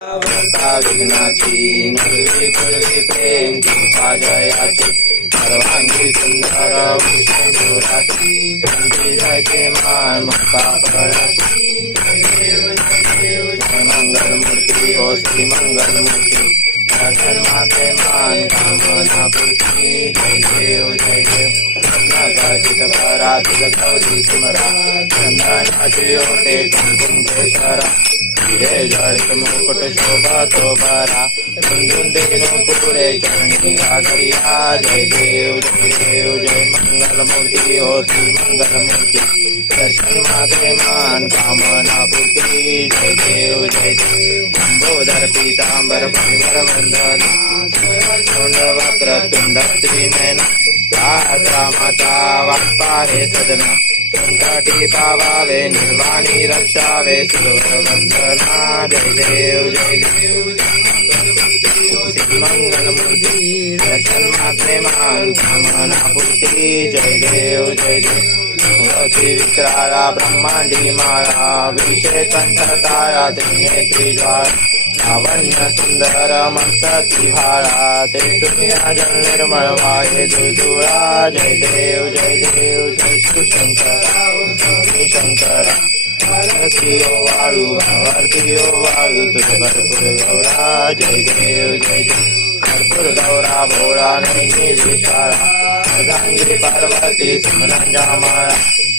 आवडता विघ्नाची नवी पूर्वी प्रेम कृपा जयाची सर्वांगी सुंदर विष्णुराची संधी जायचे मान मुक्ता फळाची मंगल मूर्ती हो श्री मंगल मूर्ती दर्शन माते मान कामना पूर्ती जय देव जय देव नगाचित परा तुझ गौरी सुमरा चंदनाची ओटे कुंकुम केशरा मुकुट शोभा तो बरा. कुंदून देनो पुरे चरणी घागरिया जय देव जय देव जय मंगल मूर्ती होती मंगल मूर्ती. दर्शन माते मान कामना पूर्ती. जय देव जय देव. अंबोदर पीतांबर परिवर वंदन. तोंड वक्र तुंड त्रिनयन माता वाक्पा हे सदना संकटी पावावे निर्वाणी रक्षावे सुरवंदना जय देव जय देव श्री मंगल मूर्ती दर्शन मात्रे मान कामना पूर्ती जय देव जय देव मूर्ती विक्राळा ब्रह्मांडी माळा विषय कंठ त्रिनेत्री ज्वाळा अवन्य सुंदर मस्तकी भाळा ते दुनिया जल निर्मळ वाये दुजुळा जय देव जय देव जय शिवशंकरा स्वामी शंकरा भारती वाळू भारतीयो वाळू तुझ भरपूर गौरा जय देव जय देव भरपूर गौरा भोळा नाही विशाळा अर्धांगी पार्वती सुमरंजा माळा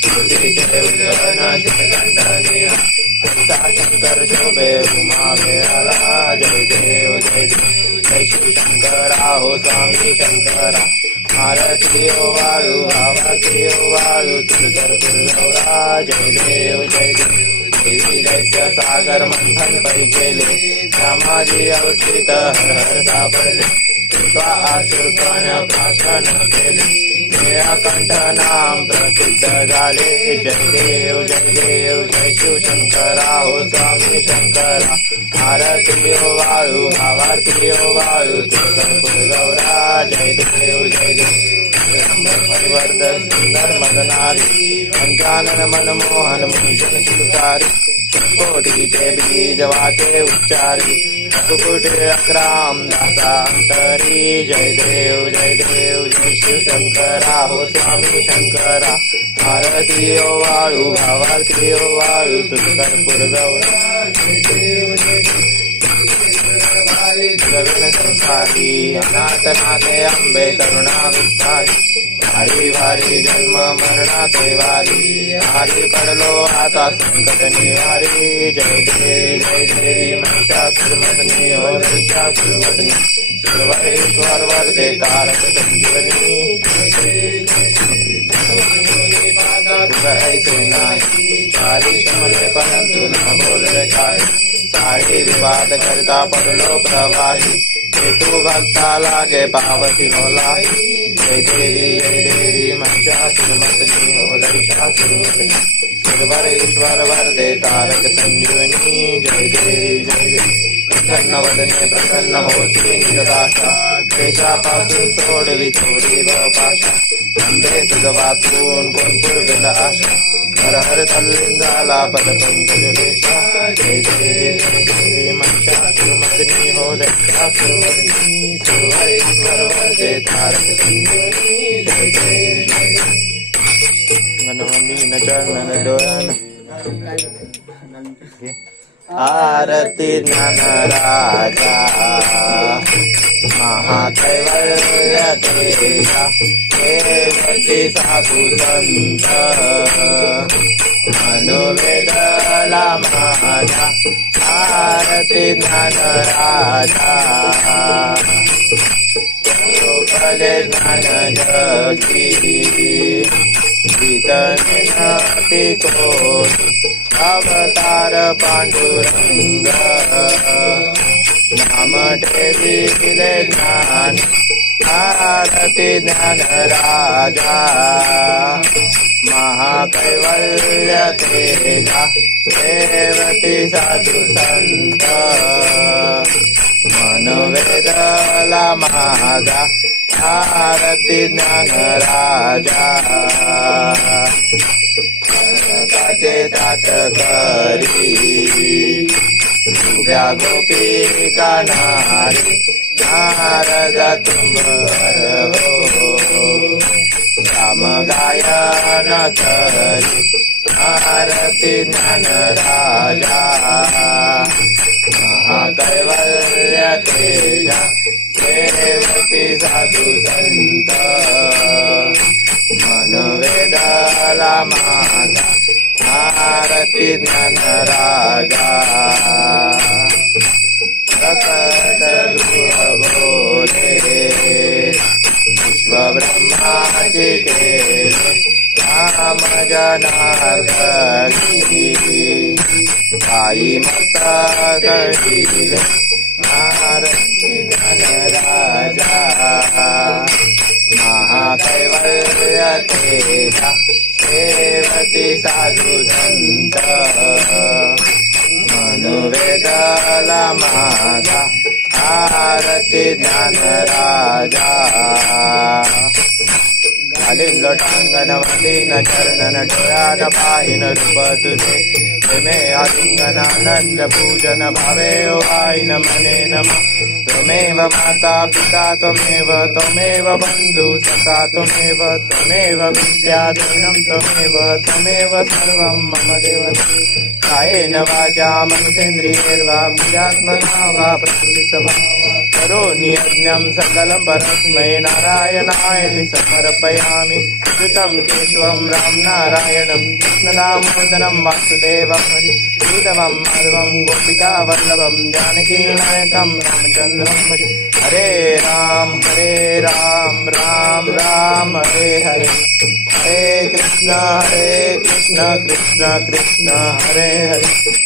तुझीचे उज्ज्वलन शिवगंधनिया ऐसा शंकर शोभे उमा वेळाला जय देव जय देव जय शंकरा हो स्वामी शंकरा भारती ओ वाळू भावाती ओ वाळू तुझ भरपूर जय देव जय देव देवी दैत्य सागर मंथन पै केले रामाजी अवचित हर हर सापडले कृपा आशुर्पण प्राशन केले निळाकंठ नाम प्रसिद्ध झाले. जय देव जय देव जय शिव शंकरा हो स्वामी शंकरा. आरती ओ हो वाळू भावार्थी ओ वाळू. तुळजापूर गौरा. जय देव जय देव. परिवर्तन सुंदर मदनारी पंचानन मनमोहन मुंजन सुतारी कोटीचे बीज वाचे उच्चारी कुकुटे अक्राम दासांतरी जय देव जय देव जय शिव शंकरा हो स्वामी शंकरा भारती ओ वाळू भावार्थी ओ वाळू तुझ कर्पूर गौरा जय देव जय गगन संसारी अनाथनाथे अंबे करुणा विस्तारी भारी भारी जन्म मरणाचे वारी हारी पडलो आता संकट निवारी. जय देवी जय देवी महिषासुरमर्दिनी हो महिषासुरमर्दिनी सर्वेश्वर वरदे तारक संजीवनी. ऐसे नाही चारी शमले परंतु न बोलले साडी विवाद करता पडलो प्रवाही हेतू भक्ता लागे पावती मोलाही जय देवी जय देवी सुरमतनी हो दहिषासुरमर्दिनी सर्वरेश्वर वरदे तारक संजीवनी जय देवी जय देवी। प्रसन्न वदने प्रसन्न होती निरदाशा देशापासून सोडवी थोडी पाशा। अंबे तुझ वाचून कोण पूर्वेल आशा हर हर तल्लिंगाला पद पंकज देशा जय देवी जय देवी महिषासुरमर्दिनी हो दक्षासुरमर्दिनी सर्वेश्वर वरदे तारक संजीवनी जय देवी जय देवी गणवंदीन चरण डोळण आरती ज्ञान राजा महाकैवल्य देवा देवती साधू संत मनोवेदला माझा आरती ज्ञान राजा लोकले ज्ञान जगी गीतनिनाटी कोटी अवतार पांडुरंग नाम दिले ज्ञान आरती ज्ञान राजा. महाकैवल्य तेजा देवती साधु संत. मनोवेदला माझा आरती ज्ञान राजा. ताचे करी उभ्या गोपिका नारी नारद तुंब हो श्याम गायन करी आरती ज्ञान राजा महाकैवल्य तेजा सेवती साधू संत मन वेदाला माझा आरती ज्ञान राजा प्रकट गृह बोले विश्व ब्रह्माची केले राम जनार्दनी। आई मस्तक दिले नारदी राजा महाकैवल्य तेरा सेवती साधू संत मनुवेदला माझा आरती ज्ञान राजा घालीन लोटांगण वंदीन चरणन डोळ्यान पाहिन रूप तुझे प्रेमे आलिंगनानंद पूजन भावे ओ आईन मने नम त्वमेव माता पिता त्वमेव त्वमेव बन्धु सखा त्वमेव त्वमेव विद्याधीनं त्वमेव त्वमेव सर्वं मम देवते। कायेन वाचा मनसेन्द्रियैर्वा बीजात्मना वा प्रकृतिस्वभावा करोमि यज्ञं सकलं परस्मै नारायणाय समर्पयामि श्रुतं केशवं राम नारायणं कृष्णदामोदरं वासुदेवं हरि श्रीधवं माधवं गोपिका वल्लभं जानकीनायकं रामचन्द्रं भजे हरे राम हरे राम राम राम हरे हरे हरे कृष्ण हरे कृष्ण कृष्ण कृष्ण हरे हरे